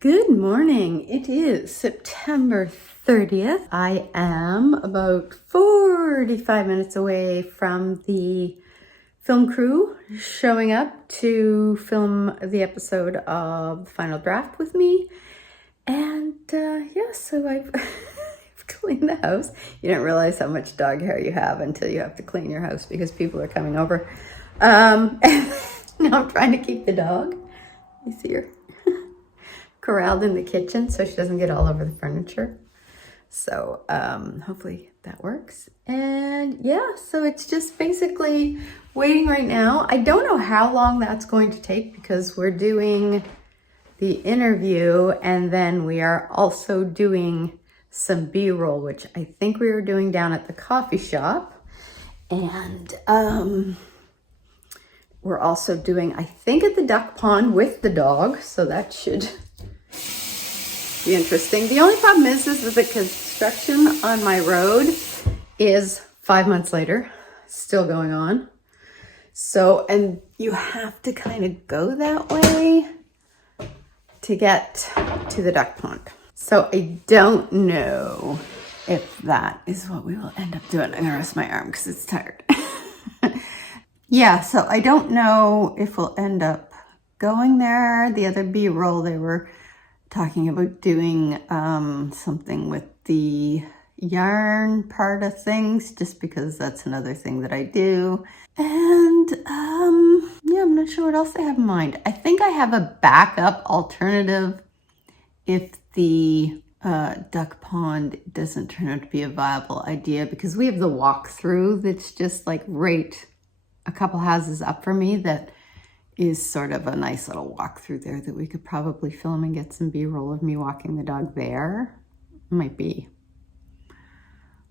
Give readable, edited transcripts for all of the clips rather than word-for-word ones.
Good morning. It is September 30th. I am about 45 minutes away from the film crew showing up to film the episode of the final draft with me. And so I've cleaned the house. You don't realize how much dog hair you have until you have to clean your house because people are coming over. And now I'm trying to keep the dog. You see her? Corralled in the kitchen so she doesn't get all over the furniture. So hopefully that works. And yeah, so it's just basically waiting right now. I don't know how long that's going to take because we're doing the interview and then we are also doing some B-roll, which I think we were doing down at the coffee shop. And we're also doing, I think, at the duck pond with the dog. So that should be interesting. The only problem is that the construction on my road is 5 months later, still going on. So, and you have to kind of go that way to get to the duck pond. So I don't know if that is what we will end up doing. I'm gonna rest my arm because it's tired. Yeah, so I don't know if we'll end up going there. The other B-roll, they were talking about doing something with the yarn part of things, just because that's another thing that I do. And yeah, I'm not sure what else I have in mind. I think I have a backup alternative if the duck pond doesn't turn out to be a viable idea, because we have the walkthrough that's just like right a couple houses up for me that is sort of a nice little walk through there that we could probably film and get some B-roll of me walking the dog there. Might be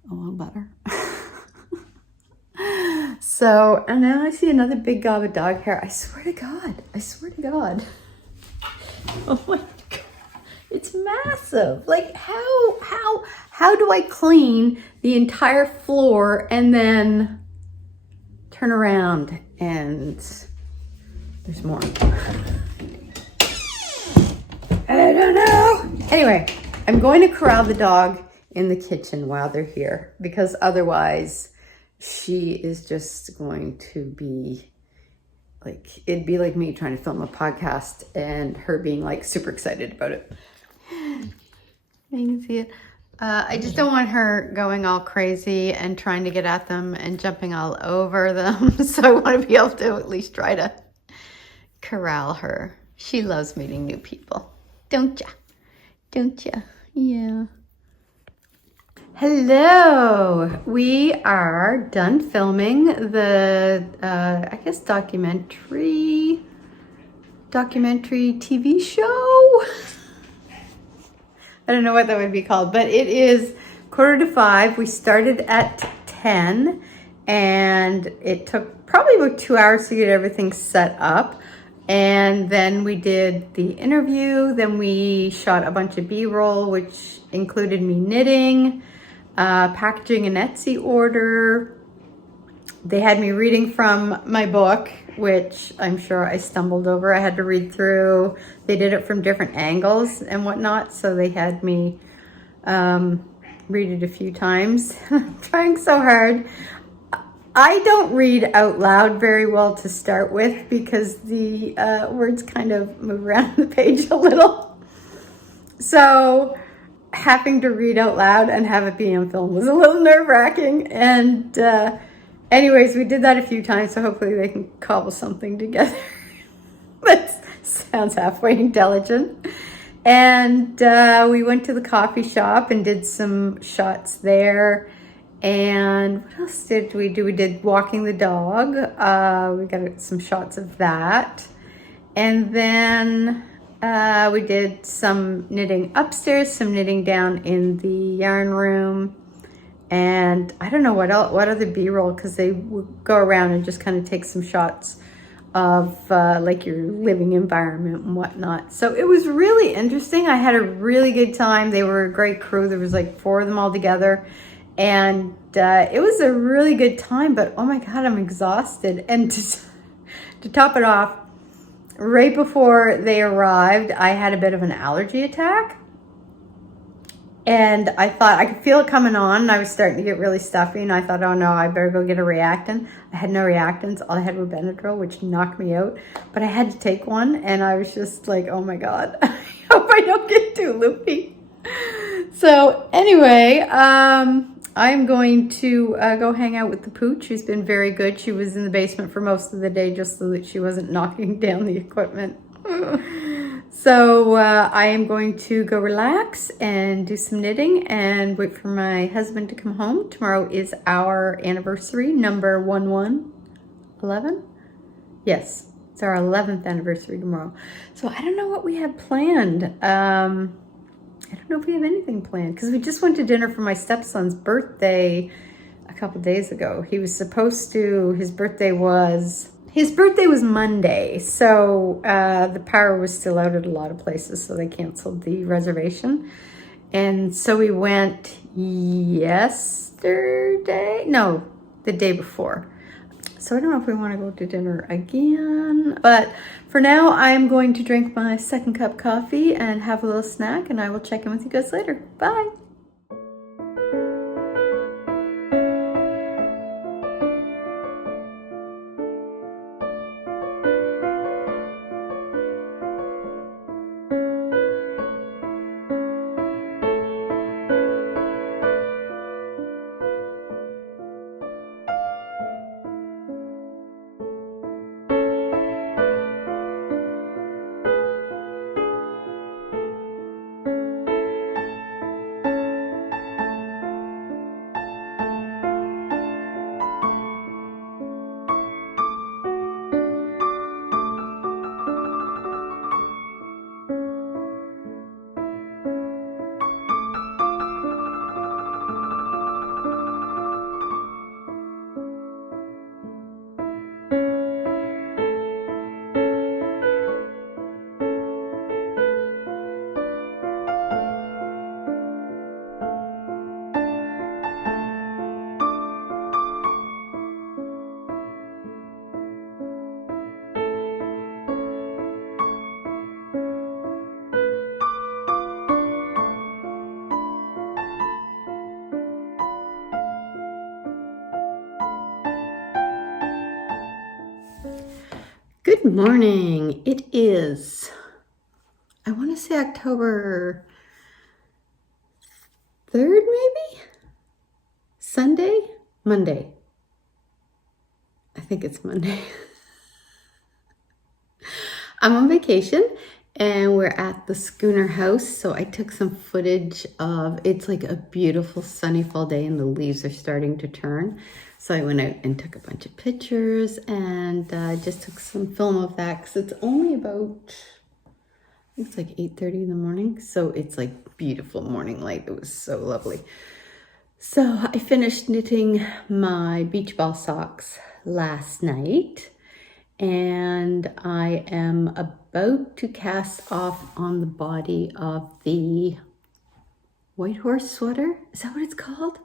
a little better. So, and now I see another big gob of dog hair. I swear to God. Oh my God. It's massive. Like how do I clean the entire floor and then turn around and there's more. I don't know. Anyway, I'm going to corral the dog in the kitchen while they're here because otherwise she is just going to be like, it'd be like me trying to film a podcast and her being like super excited about it. You can see it. I just don't want her going all crazy and trying to get at them and jumping all over them. So I want to be able to at least try to corral her. She loves meeting new people. Don't ya? Don't ya? Yeah. Hello. We are done filming the, I guess, documentary TV show. I don't know what that would be called, but it is 4:45. We started at 10 and it took probably about 2 hours to get everything set up. And then we did the interview. Then we shot a bunch of B-roll, which included me knitting, packaging an Etsy order. They had me reading from my book, which I'm sure I stumbled over. I had to read through. They did it from different angles and whatnot. So they had me read it a few times. I'm trying so hard. I don't read out loud very well to start with because the words kind of move around the page a little. So having to read out loud and have it be on film was a little nerve-wracking. And anyways, we did that a few times, so hopefully they can cobble something together that sounds halfway intelligent. And we went to the coffee shop and did some shots there. And what else did we do? We did walking the dog. We got some shots of that. And then we did some knitting upstairs, some knitting down in the yarn room. And I don't know what other B-roll, because they would go around and just kind of take some shots of like your living environment and whatnot. So it was really interesting. I had a really good time. They were a great crew. There was like 4 of them all together. And it was a really good time, but oh my God, I'm exhausted. And to top it off, right before they arrived, I had a bit of an allergy attack. And I thought I could feel it coming on, and I was starting to get really stuffy, and I thought, oh no, I better go get a reactant. I had no reactants. All I had was Benadryl, which knocked me out, but I had to take one, and I was just like, oh my God, I hope I don't get too loopy. So anyway, I'm going to go hang out with the pooch. She's been very good. She was in the basement for most of the day just so that she wasn't knocking down the equipment. So I am going to go relax and do some knitting and wait for my husband to come home. Tomorrow is our anniversary, number 11. Yes, it's our 11th anniversary tomorrow. So I don't know what we have planned. I don't know if we have anything planned because we just went to dinner for my stepson's birthday a couple days ago. He was supposed to, his birthday was Monday, so the power was still out at a lot of places, so they canceled the reservation. And so we went the day before. So I don't know if we want to go to dinner again, but for now I'm going to drink my second cup of coffee and have a little snack, and I will check in with you guys later. Bye. Good morning. It is, I want to say October 3rd, maybe? Monday. I think it's Monday. I'm on vacation and we're at the Schooner House. So I took some footage of, it's like a beautiful sunny fall day and the leaves are starting to turn. So I went out and took a bunch of pictures and just took some film of that because it's only about, I think it's like 8:30 in the morning. So it's like beautiful morning light. It was so lovely. So I finished knitting my beach ball socks last night and I am about to cast off on the body of the White Horse sweater. Is that what it's called?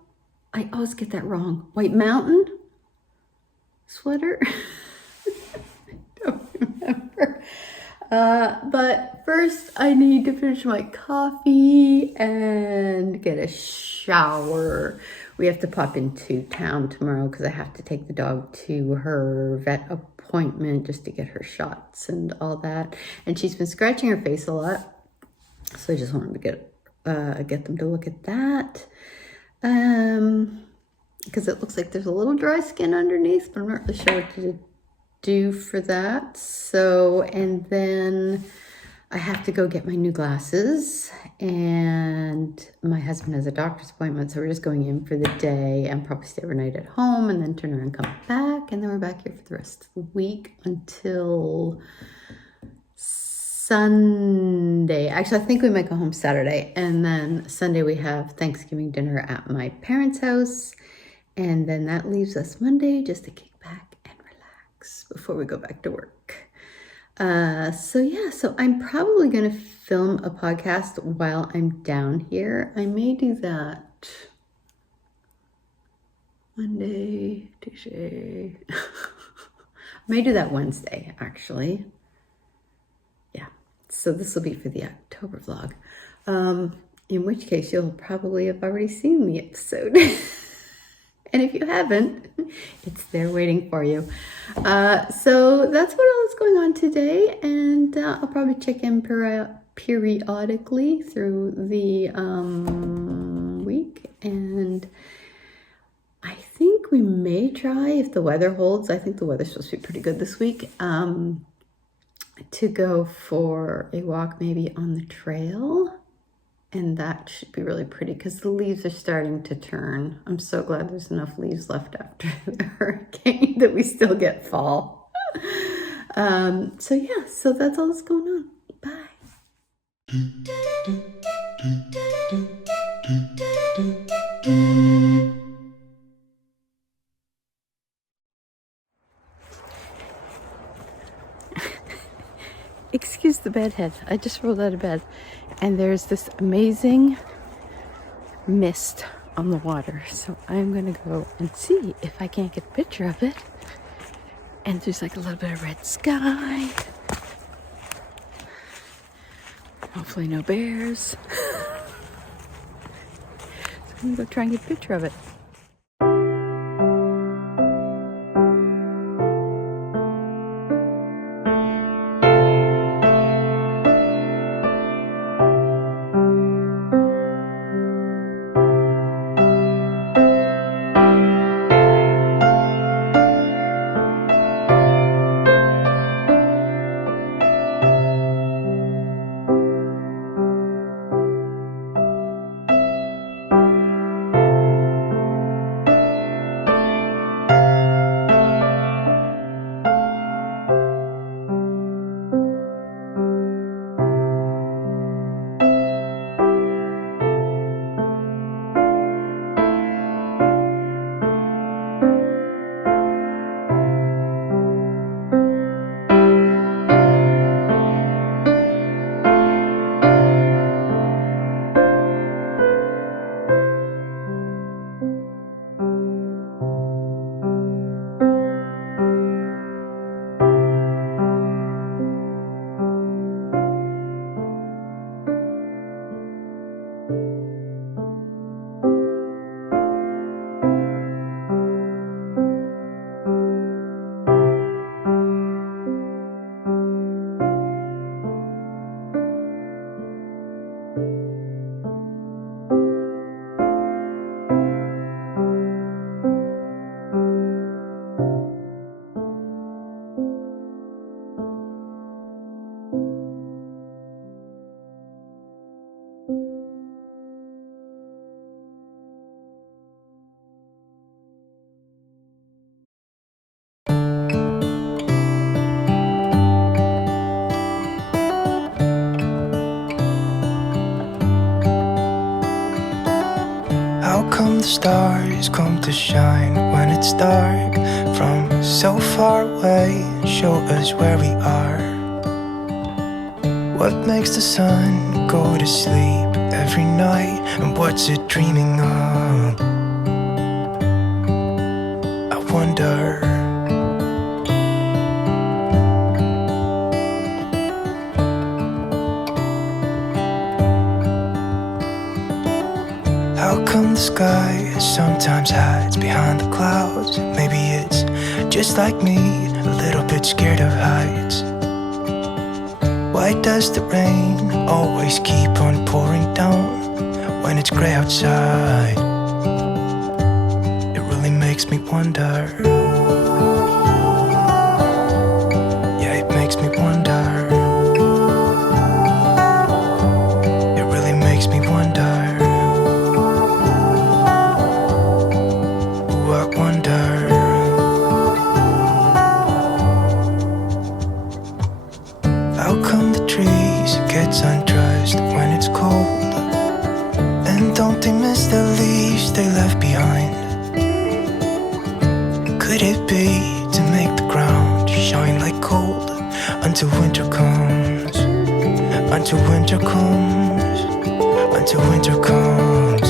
I always get that wrong. White Mountain sweater? I don't remember. But first I need to finish my coffee and get a shower. We have to pop into town tomorrow because I have to take the dog to her vet appointment just to get her shots and all that. And she's been scratching her face a lot. So I just wanted to get them to look at that. Because it looks like there's a little dry skin underneath, but I'm not really sure what to do for that. So, and then I have to go get my new glasses and my husband has a doctor's appointment. So we're just going in for the day and probably stay overnight at home and then turn around and come back. And then we're back here for the rest of the week until Sunday. Actually, I think we might go home Saturday. And then Sunday we have Thanksgiving dinner at my parents' house. And then that leaves us Monday just to kick back and relax before we go back to work. So I'm probably going to film a podcast while I'm down here. I may do that Monday, Tuesday. I may do that Wednesday, actually. So this will be for the October vlog. In which case you'll probably have already seen the episode. And if you haven't, it's there waiting for you. So that's what all is going on today. And I'll probably check in periodically through the week. And I think we may try, if the weather holds, I think the weather's supposed to be pretty good this week, to go for a walk maybe on the trail. And that should be really pretty because the leaves are starting to turn. I'm so glad there's enough leaves left after the hurricane that we still get fall. So yeah, so that's all that's going on. Bye. Excuse the bedhead. I just rolled out of bed and there's this amazing mist on the water. So I'm gonna go and see if I can't get a picture of it. And there's like a little bit of red sky. Hopefully no bears. So I'm gonna go try and get a picture of it. Come the stars come to shine when it's dark from so far away, show us where we are. What makes the sun go to sleep every night, and what's it dreaming of? I wonder. How come the sky sometimes hides behind the clouds? Maybe it's just like me, a little bit scared of heights. Why does the rain always keep on pouring down when it's gray outside? It really makes me wonder. Yeah, it makes me wonder. It really makes me wonder. Undressed when it's cold, and don't they miss the leaves they left behind? Could it be to make the ground shine like gold until winter comes? Until winter comes, until winter comes.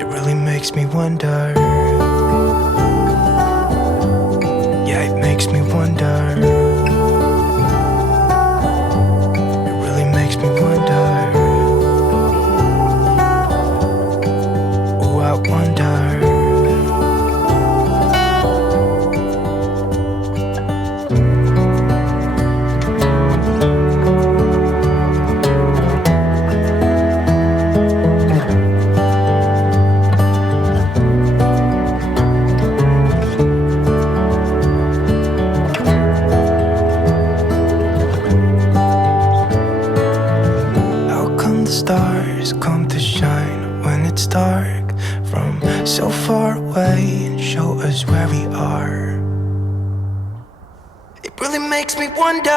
It really makes me wonder. Yeah, it makes me wonder. stars come to shine when it's dark from so far away and show us where we are. It really makes me wonder.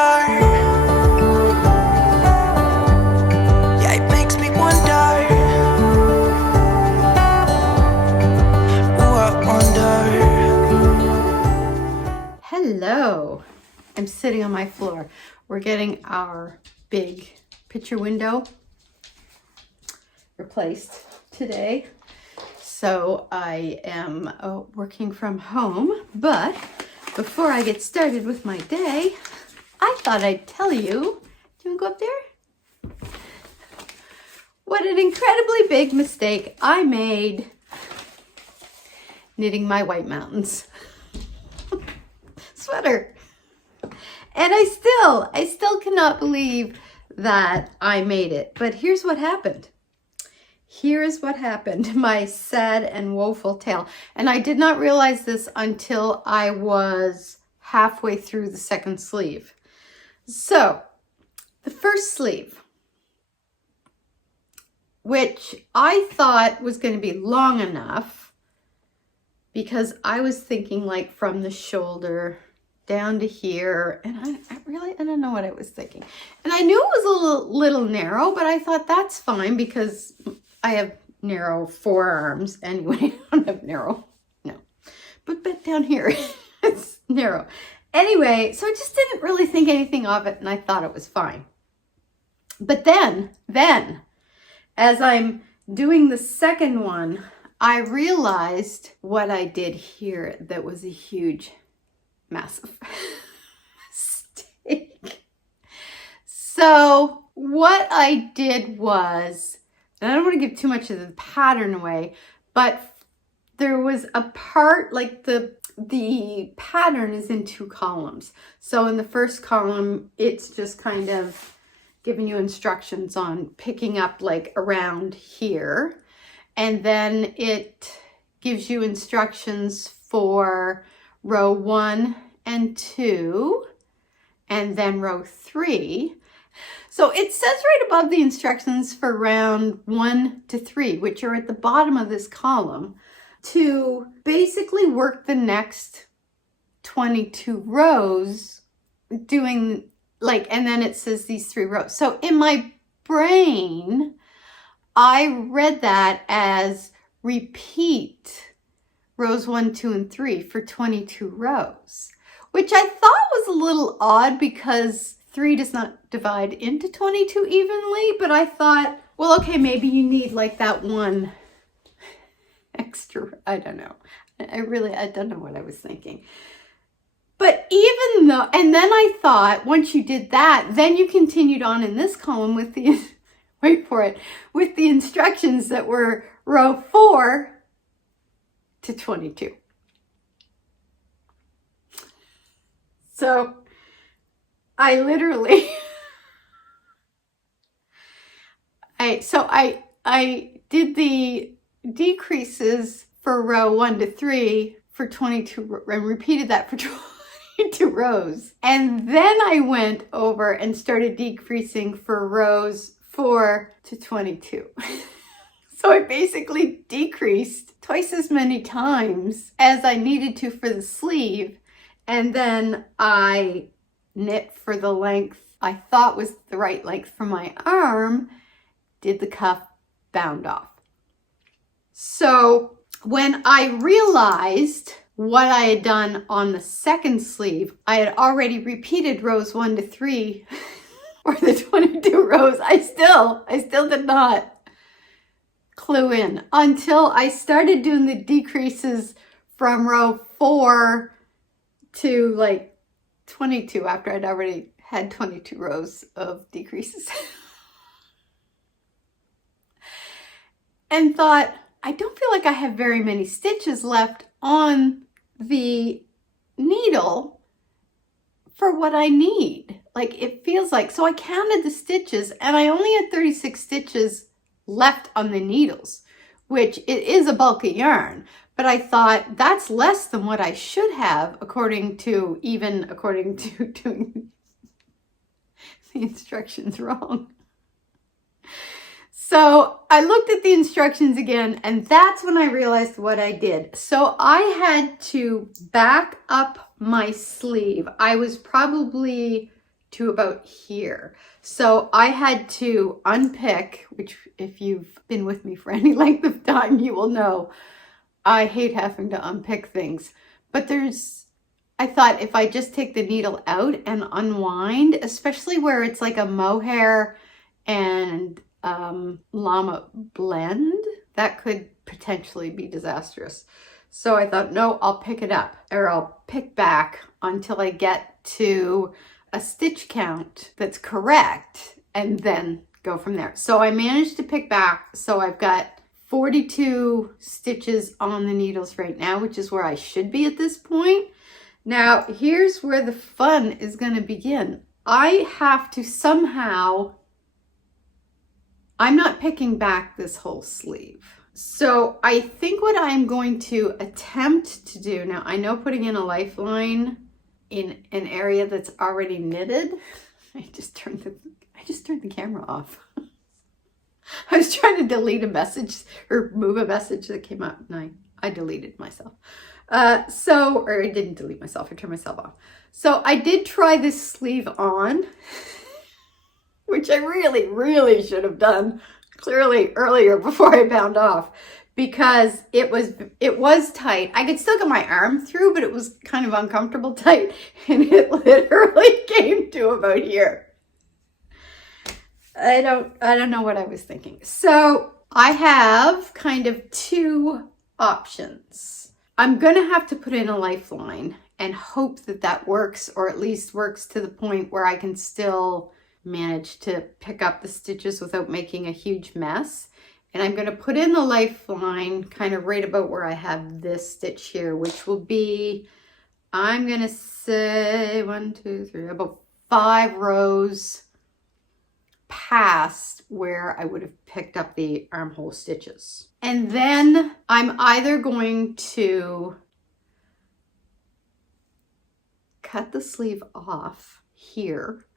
Yeah, it makes me wonder. Ooh, I wonder. Hello. I'm sitting on my floor. We're getting our big picture window replaced today. So I am working from home, but before I get started with my day, I thought I'd tell you, do you want to go up there? What an incredibly big mistake I made knitting my White Mountains sweater. And I still cannot believe that I made it. But here's what happened. Here is what happened, my sad and woeful tale. And I did not realize this until I was halfway through the second sleeve. So, the first sleeve, which I thought was going to be long enough because I was thinking like from the shoulder down to here, and I don't know what I was thinking. And I knew it was a little narrow, but I thought that's fine because I have narrow forearms anyway. I don't have narrow, no. But down here, it's narrow. Anyway, so I just didn't really think anything of it, and I thought it was fine. But then, as I'm doing the second one, I realized what I did here that was a huge, massive mistake. So what I did was, and I don't want to give too much of the pattern away, but there was a part, like the pattern is in two columns. So in the first column, it's just kind of giving you instructions on picking up like around here. And then it gives you instructions for row 1 and 2, and then row 3. So it says right above the instructions for round 1 to 3, which are at the bottom of this column, to basically work the next 22 rows doing like, and then it says these 3 rows. So in my brain, I read that as repeat rows 1, 2, and 3 for 22 rows, which I thought was a little odd because 3 does not divide into 22 evenly, but I thought, well, okay, maybe you need like that one extra, I don't know. I don't know what I was thinking. But even though, and then I thought once you did that, then you continued on in this column with the, wait for it, with the instructions that were row 4 to 22. So I literally, I did the decreases for row 1 to 3 for 22 and repeated that for 22 rows. And then I went over and started decreasing for rows 4 to 22. So I basically decreased twice as many times as I needed to for the sleeve. And then I knit for the length I thought was the right length for my arm, did the cuff, bound off. So when I realized what I had done on the second sleeve, I had already repeated rows 1 to 3 for the 22 rows. I still did not clue in until I started doing the decreases from row 4 to like 22 after I'd already had 22 rows of decreases. And thought, I don't feel like I have very many stitches left on the needle for what I need. Like it feels like, so I counted the stitches and I only had 36 stitches left on the needles, which it is a bulk of yarn. But I thought that's less than what I should have according to doing the instructions wrong. So I looked at the instructions again, and that's when I realized what I did. So I had to back up my sleeve. I was probably to about here. So I had to unpick, which if you've been with me for any length of time, you will know I hate having to unpick things. But I thought if I just take the needle out and unwind, especially where it's like a mohair and llama blend, that could potentially be disastrous. So I thought, no, I'll pick it up, or I'll pick back until I get to a stitch count that's correct, and then go from there. So I managed to pick back. So I've got 42 stitches on the needles right now, which is where I should be at this point. Now, here's where the fun is going to begin. I have to somehow, I'm not picking back this whole sleeve. So I think what I'm going to attempt to do, now I know putting in a lifeline in an area that's already knitted, I just turned the camera off. I was trying to delete a message or move a message that came up, and I deleted myself. Or I didn't delete myself, I turned myself off. So I did try this sleeve on, which I really, really should have done clearly earlier before I bound off, because it was tight. I could still get my arm through, but it was kind of uncomfortable tight, and it literally came to about here. I don't know what I was thinking. So I have kind of two options. I'm gonna have to put in a lifeline and hope that that works, or at least works to the point where I can still manage to pick up the stitches without making a huge mess. And I'm gonna put in the lifeline kind of right about where I have this stitch here, which will be, I'm gonna say 1, 2, 3, about 5 rows past where I would have picked up the armhole stitches. And then I'm either going to cut the sleeve off here,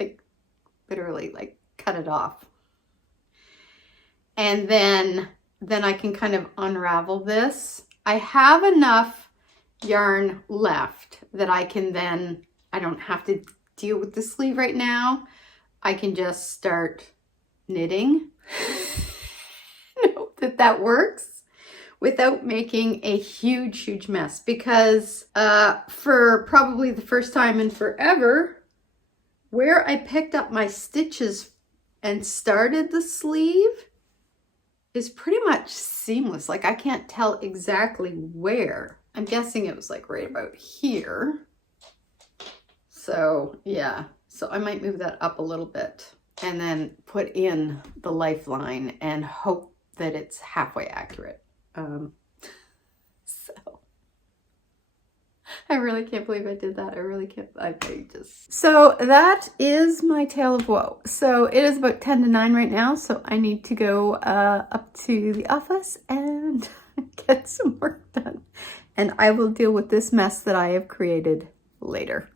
like literally like cut it off. And then I can kind of unravel this. I have enough yarn left that I can then, I don't have to deal with the sleeve right now. I can just start knitting. Hope that works without making a huge mess, because for probably the first time in forever, where I picked up my stitches and started the sleeve is pretty much seamless. Like I can't tell exactly where. I'm guessing it was like right about here. So yeah. So I might move that up a little bit and then put in the lifeline and hope that it's halfway accurate. So I really can't believe I did that. I really can't. So that is my tale of woe. So it is about 10 to 9 right now. So I need to go up to the office and get some work done. And I will deal with this mess that I have created later.